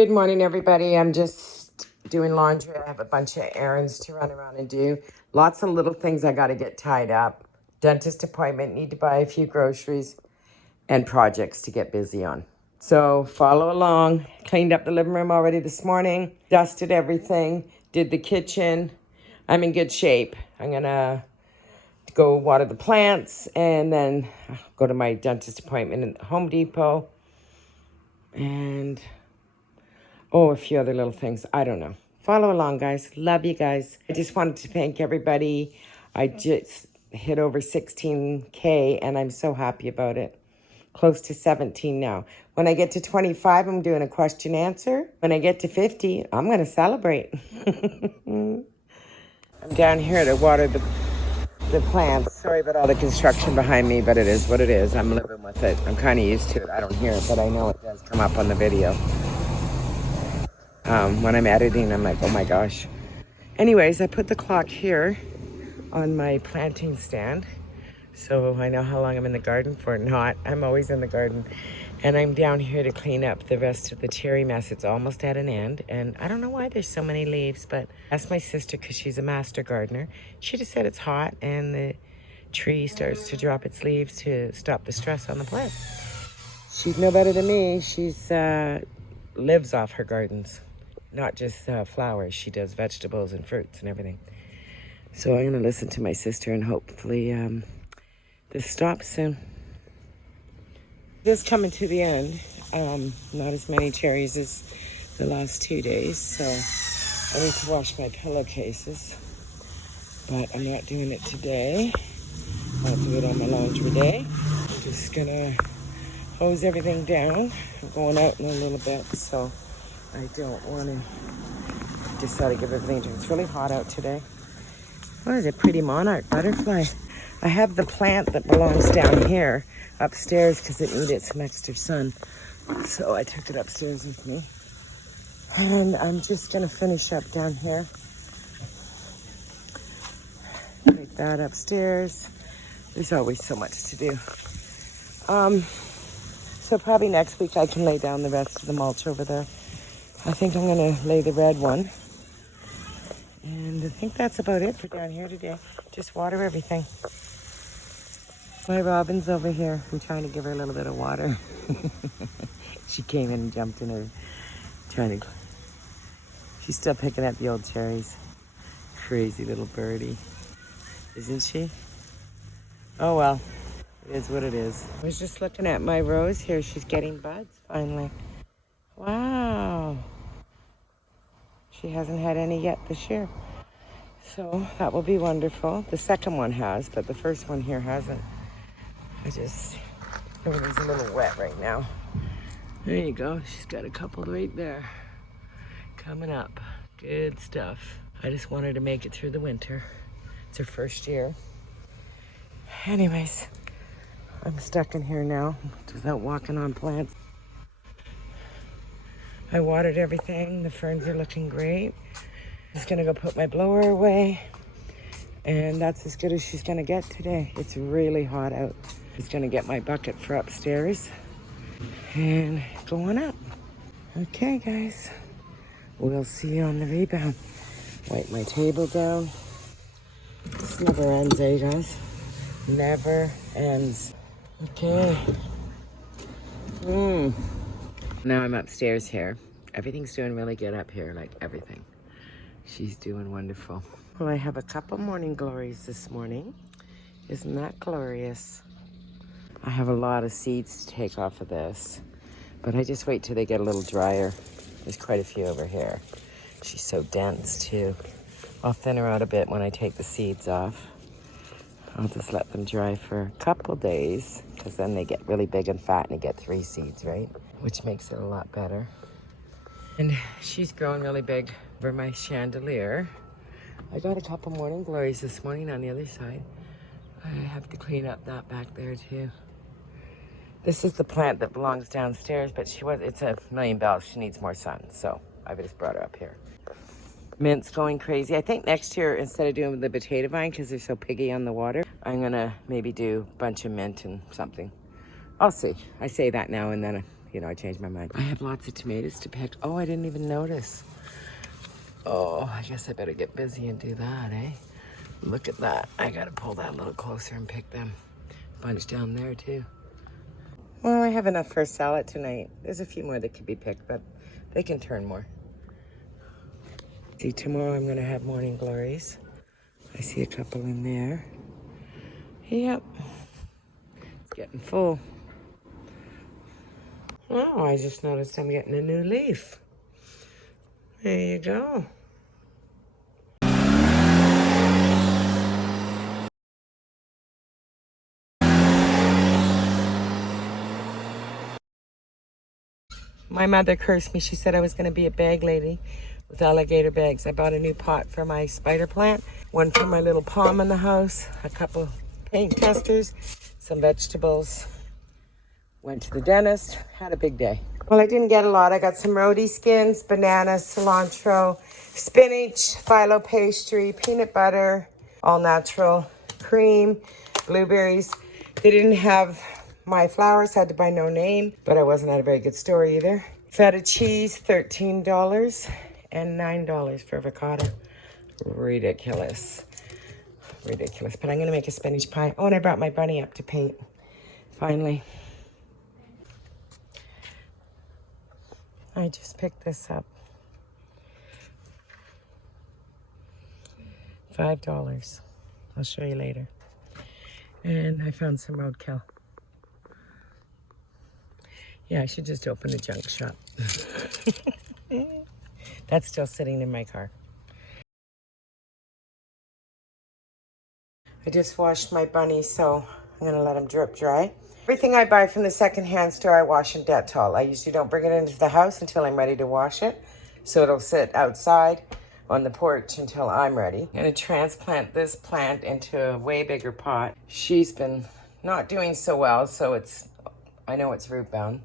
Good morning, everybody. I'm just doing laundry. I have a bunch of errands to run around and do. Lots of little things I got to get tied up. Dentist appointment, need to buy a few groceries, and projects to get busy on. So follow along. Cleaned up the living room already this morning. Dusted everything. Did the kitchen. I'm in good shape. I'm going to go water the plants and then go to my dentist appointment at Home Depot. And a few other little things. I don't know. Follow along, guys. Love you guys. I just wanted to thank everybody. I just hit over 16K, and I'm so happy about it. Close to 17 now. When I get to 25, I'm doing a question answer. When I get to 50, I'm going to celebrate. I'm down here to water the plants. Sorry about all the construction behind me, but it is what it is. I'm living with it. I'm kind of used to it. I don't hear it, but I know it does come up on the video. When I'm editing, I'm like, oh my gosh. Anyways, I put the clock here on my planting stand, so I know how long I'm in the garden for. Not, I'm always in the garden. And I'm down here to clean up the rest of the cherry mess. It's almost at an end, and I don't know why there's so many leaves, but that's my sister because she's a master gardener. She just said it's hot and the tree starts to drop its leaves to stop the stress on the plant. She's no better than me. She's lives off her gardens. Not just flowers. She does vegetables and fruits and everything. So I'm going to listen to my sister and hopefully this stops soon. This coming to the end. Not as many cherries as the last 2 days. So I need to wash my pillowcases. But I'm not doing it today. I'll do it on my laundry day. I'm just going to hose everything down. I'm going out in a little bit, so I don't want to decide to give everything a drink. It's really hot out today. What is it? Pretty monarch butterfly. I have the plant that belongs down here upstairs because it needed some extra sun. So I took it upstairs with me. And I'm just going to finish up down here. Take that upstairs. There's always so much to do. So probably next week I can lay down the rest of the mulch over there. I think I'm going to lay the red one. And I think that's about it for down here today. Just water everything. My robin's over here. I'm trying to give her a little bit of water. She came in and jumped in her. She's still picking at the old cherries. Crazy little birdie. Isn't she? Oh well. It is what it is. I was just looking at my rose here. She's getting buds finally. Wow. She hasn't had any yet this year. So that will be wonderful. The second one has, but the first one here hasn't. Everything's a little wet right now. There you go. She's got a couple right there. Coming up. Good stuff. I just want her to make it through the winter. It's her first year. Anyways, I'm stuck in here now without walking on plants. I watered everything. The ferns are looking great. Just gonna go put my blower away. And that's as good as she's gonna get today. It's really hot out. Just gonna get my bucket for upstairs and going up. Okay, guys. We'll see you on the rebound. Wipe my table down. This never ends, eh, guys? Never ends. Okay. Now I'm upstairs here. Everything's doing really good up here, like everything. She's doing wonderful. Well, I have a couple morning glories this morning. Isn't that glorious? I have a lot of seeds to take off of this, but I just wait till they get a little drier. There's quite a few over here. She's so dense too. I'll thin her out a bit when I take the seeds off. I'll just let them dry for a couple days because then they get really big and fat and you get 3 seeds, right? Which makes it a lot better. And she's growing really big over my chandelier. I got a couple morning glories this morning on the other side. I have to clean up that back there too. This is the plant that belongs downstairs, but it's a million bells. She needs more sun, so I just brought her up here. Mint's going crazy. I think next year, instead of doing the potato vine, because they're so piggy on the water, I'm gonna maybe do a bunch of mint and something. I'll see. I say that now and then you know, I changed my mind. I have lots of tomatoes to pick. Oh, I didn't even notice. Oh, I guess I better get busy and do that, eh? Look at that. I gotta pull that a little closer and pick them. Bunch down there too. Well, I have enough for a salad tonight. There's a few more that could be picked, but they can turn more. See, tomorrow I'm gonna have morning glories. I see a couple in there. Yep. It's getting full. Oh, I just noticed I'm getting a new leaf. There you go. My mother cursed me. She said I was going to be a bag lady with alligator bags. I bought a new pot for my spider plant, one for my little palm in the house, a couple paint testers, some vegetables. Went to the dentist, had a big day. Well, I didn't get a lot. I got some rhodie skins, bananas, cilantro, spinach, phyllo pastry, peanut butter, all natural, cream, blueberries. They didn't have my flowers, had to buy no name, but I wasn't at a very good store either. Feta cheese, $13, and $9 for avocado. Ridiculous. Ridiculous. But I'm going to make a spinach pie. Oh, and I brought my bunny up to paint. Finally. I just picked this up. $5. I'll show you later. And I found some roadkill. Yeah, I should just open a junk shop. That's still sitting in my car. I just washed my bunny, so I'm gonna let him drip dry. Everything I buy from the secondhand store, I wash in Dettol. I usually don't bring it into the house until I'm ready to wash it. So it'll sit outside on the porch until I'm ready. I'm gonna transplant this plant into a way bigger pot. She's been not doing so well, so I know it's root bound.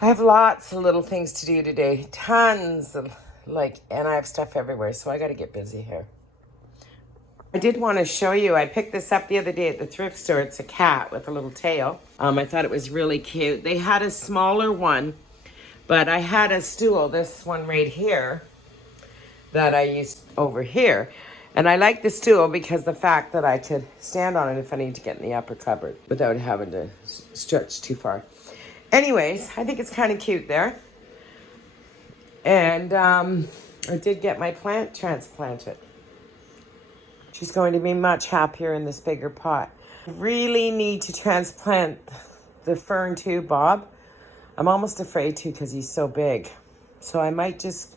I have lots of little things to do today. Tons of, and I have stuff everywhere, so I gotta get busy here. I did want to show you, I picked this up the other day at the thrift store. It's a cat with a little tail. I thought it was really cute. They had a smaller one, but I had a stool, this one right here, that I used over here. And I like the stool because the fact that I could stand on it if I need to get in the upper cupboard without having to stretch too far. Anyways, I think it's kind of cute there. And I did get my plant transplanted. She's going to be much happier in this bigger pot. I really need to transplant the fern too, Bob. I'm almost afraid to because he's so big. So I might just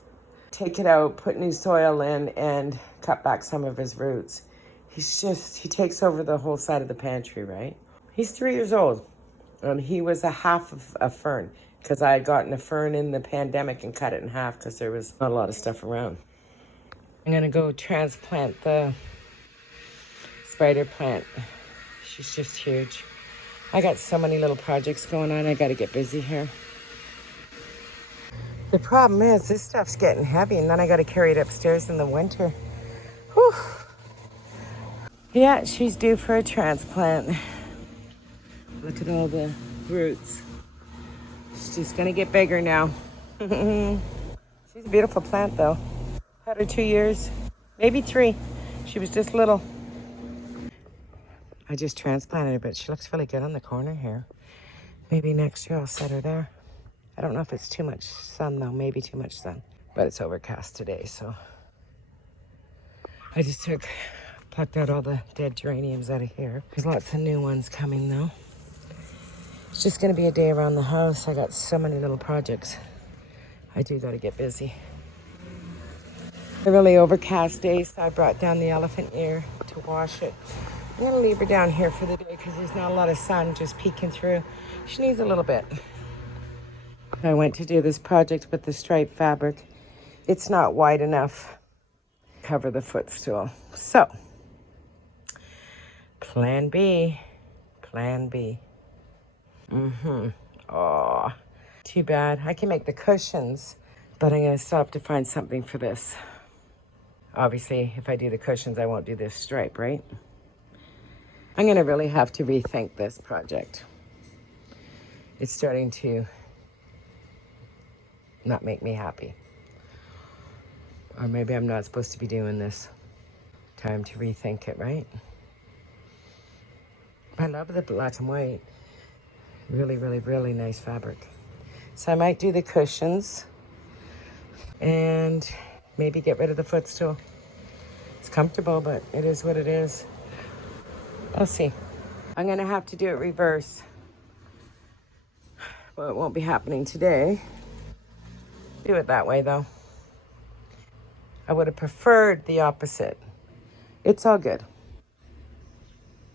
take it out, put new soil in, and cut back some of his roots. He takes over the whole side of the pantry, right? He's 3 years old, and he was a half of a fern because I had gotten a fern in the pandemic and cut it in half because there was not a lot of stuff around. I'm gonna go transplant the spider plant. She's just huge. I got so many little projects going on. I got to get busy here. The problem is this stuff's getting heavy, and then I got to carry it upstairs in the winter. Whew. Yeah, she's due for a transplant. Look at all the roots. She's gonna get bigger now. She's a beautiful plant though. Had her 2 years, maybe 3. She was just little. I just transplanted her, but she looks really good on the corner here. Maybe next year I'll set her there. I don't know if it's too much sun though, maybe too much sun. But it's overcast today, so. I just plucked out all the dead geraniums out of here. There's lots of new ones coming though. It's just gonna be a day around the house. I got so many little projects. I do gotta get busy. A really overcast day, so I brought down the elephant ear to wash it. I'm gonna leave her down here for the day because there's not a lot of sun just peeking through. She needs a little bit. I went to do this project with the striped fabric. It's not wide enough to cover the footstool. So, plan B. Oh, too bad. I can make the cushions, but I'm gonna still have to find something for this. Obviously, if I do the cushions, I won't do this stripe, right? I'm gonna really have to rethink this project. It's starting to not make me happy. Or maybe I'm not supposed to be doing this. Time to rethink it, right? I love the black and white. Really, really, really nice fabric. So I might do the cushions and maybe get rid of the footstool. It's comfortable, but it is what it is. I'll see. I'm gonna have to do it reverse. Well, it won't be happening today. Do it that way though. I would have preferred the opposite. It's all good.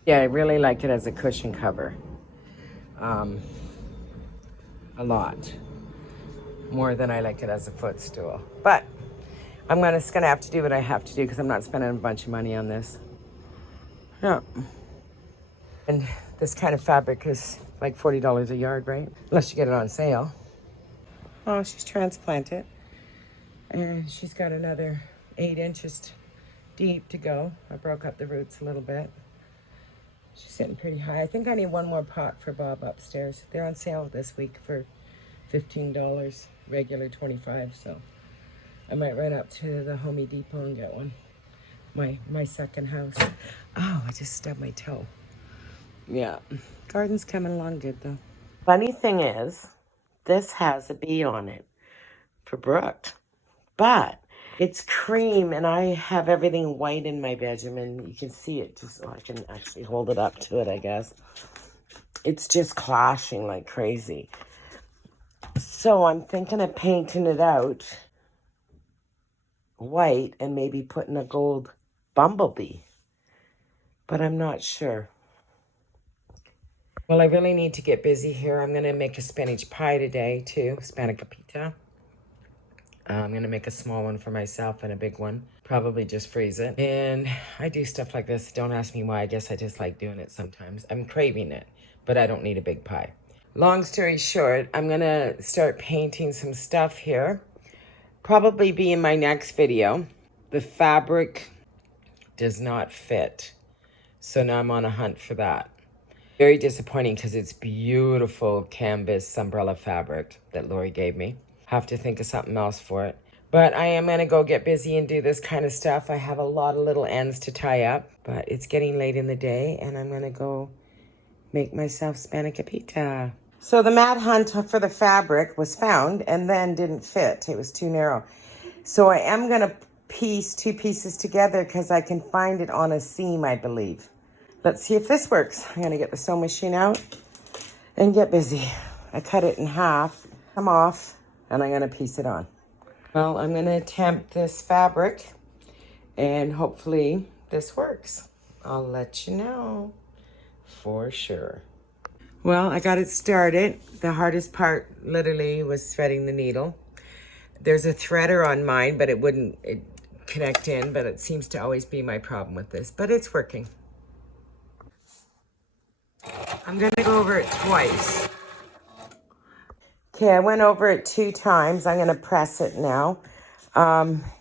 Yeah, I really like it as a cushion cover. A lot. More than I like it as a footstool. But I'm just gonna have to do what I have to do because I'm not spending a bunch of money on this. Yeah. And this kind of fabric is like $40 a yard, right? Unless you get it on sale. Oh, she's transplanted. And she's got another 8 inches deep to go. I broke up the roots a little bit. She's sitting pretty high. I think I need one more pot for Bob upstairs. They're on sale this week for $15, regular $25. So I might run up to the Home Depot and get one. My second house. Oh, I just stubbed my toe. Yeah, garden's coming along good though. Funny thing is, this has a bee on it for Brooke, but it's cream and I have everything white in my bedroom and you can see it just, oh, I can actually hold it up to it, I guess. It's just clashing like crazy. So I'm thinking of painting it out white and maybe putting a gold bumblebee, but I'm not sure. Well, I really need to get busy here. I'm going to make a spinach pie today, too. Spinach Pie. I'm going to make a small one for myself and a big one. Probably just freeze it. And I do stuff like this. Don't ask me why. I guess I just like doing it sometimes. I'm craving it, but I don't need a big pie. Long story short, I'm going to start painting some stuff here. Probably be in my next video. The fabric does not fit. So now I'm on a hunt for that. Very disappointing because it's beautiful canvas umbrella fabric that Lori gave me. Have to think of something else for it. But I am going to go get busy and do this kind of stuff. I have a lot of little ends to tie up, but it's getting late in the day and I'm going to go make myself Spinach Pie. So the mad hunt for the fabric was found and then didn't fit. It was too narrow. So I am going to piece 2 pieces together because I can find it on a seam, I believe. Let's see if this works. I'm going to get the sewing machine out and get busy. I cut it in half. I'm off, and I'm going to piece it on. Well, I'm going to attempt this fabric, and hopefully this works. I'll let you know for sure. Well, I got it started. The hardest part literally was threading the needle. There's a threader on mine, but it wouldn't connect in, but it seems to always be my problem with this, but it's working. I'm going to go over it twice. Okay, I went over it 2 times. I'm going to press it now.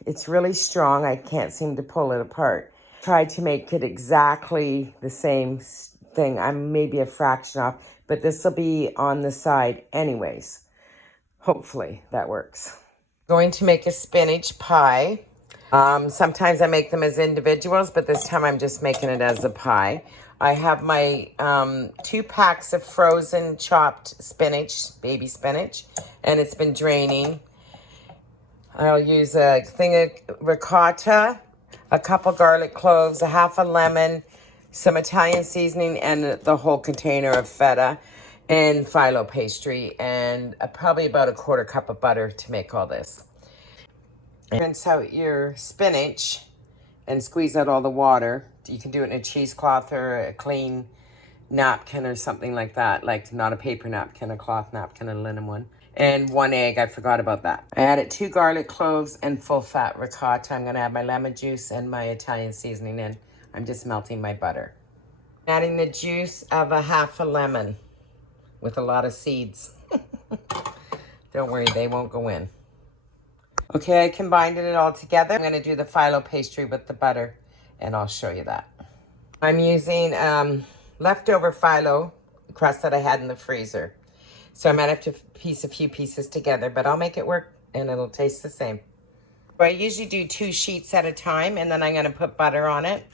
It's really strong. I can't seem to pull it apart. Tried to make it exactly the same thing. I'm maybe a fraction off, but this will be on the side anyways. Hopefully that works. Going to make a spinach pie. Sometimes I make them as individuals, but this time I'm just making it as a pie. I have my 2 packs of frozen chopped spinach, baby spinach, and it's been draining. I'll use a thing of ricotta, a couple garlic cloves, a half a lemon, some Italian seasoning, and the whole container of feta and phyllo pastry, and probably about a 1/4 cup of butter to make all this. Rinse out your spinach and squeeze out all the water. You can do it in a cheesecloth or a clean napkin or something like that. Like not a paper napkin, a cloth napkin, a linen one. And 1 egg, I forgot about that. I added 2 garlic cloves and full fat ricotta. I'm gonna add my lemon juice and my Italian seasoning in. I'm just melting my butter. Adding the juice of a half a lemon with a lot of seeds. Don't worry, they won't go in. Okay, I combined it all together. I'm gonna do the phyllo pastry with the butter and I'll show you that. I'm using leftover phyllo crust that I had in the freezer. So I might have to piece a few pieces together, but I'll make it work and it'll taste the same. I usually do 2 sheets at a time, and then I'm going to put butter on it.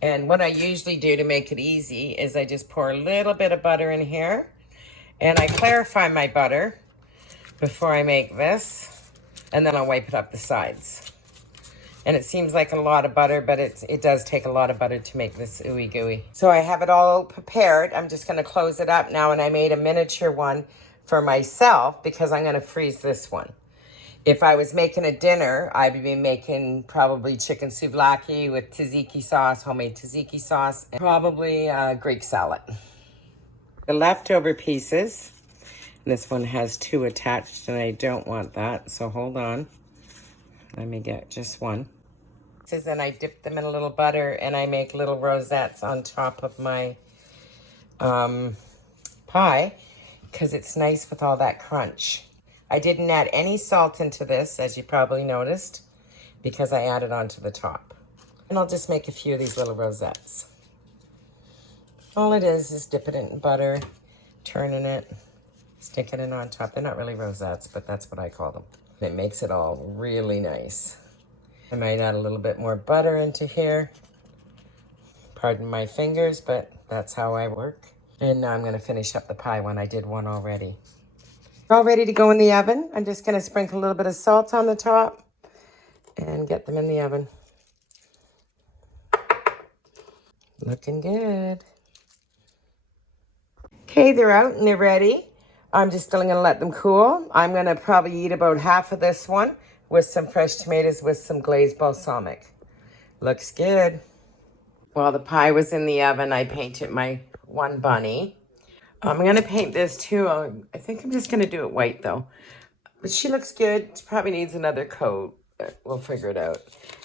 And what I usually do to make it easy is I just pour a little bit of butter in here, and I clarify my butter before I make this, and then I'll wipe it up the sides. And it seems like a lot of butter, but it does take a lot of butter to make this ooey gooey. So I have it all prepared. I'm just gonna close it up now, and I made a miniature one for myself because I'm gonna freeze this one. If I was making a dinner, I'd be making probably chicken souvlaki with tzatziki sauce, homemade tzatziki sauce, and probably Greek salad. The leftover pieces, and this one has 2 attached, and I don't want that, so hold on. Let me get just one. And I dip them in a little butter, and I make little rosettes on top of my pie because it's nice with all that crunch. I didn't add any salt into this, as you probably noticed, because I added onto the top. And I'll just make a few of these little rosettes. All it is dipping it in butter, turning it, sticking it on top. They're not really rosettes, but that's what I call them. It makes it all really nice. I might add a little bit more butter into here. Pardon my fingers, but that's how I work. And now I'm going to finish up the pie one. I did one already. All ready to go in the oven. I'm just going to sprinkle a little bit of salt on the top and get them in the oven. Looking good. Okay, they're out and they're ready. I'm just still going to let them cool. I'm going to probably eat about half of this one with some fresh tomatoes with some glazed balsamic. Looks good. While the pie was in the oven, I painted my one bunny. I'm going to paint this too. I think I'm just going to do it white though. But she looks good. She probably needs another coat. We'll figure it out.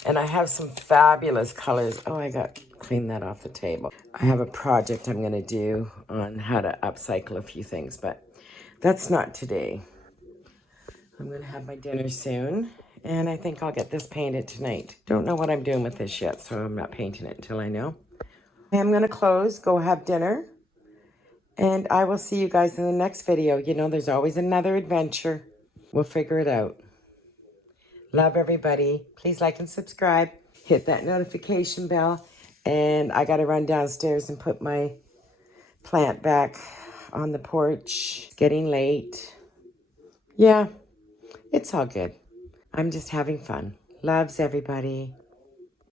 And I have some fabulous colors. Oh, I got clean that off the table. I have a project I'm going to do on how to upcycle a few things, but that's not today. I'm going to have my dinner soon, and I think I'll get this painted tonight. Don't know what I'm doing with this yet, so I'm not painting it until I know. I'm going to close, go have dinner, and I will see you guys in the next video. You know, there's always another adventure. We'll figure it out. Love everybody. Please like and subscribe. Hit that notification bell. And I got to run downstairs and put my plant back on the porch. It's getting late. Yeah, it's all good. I'm just having fun. Loves everybody.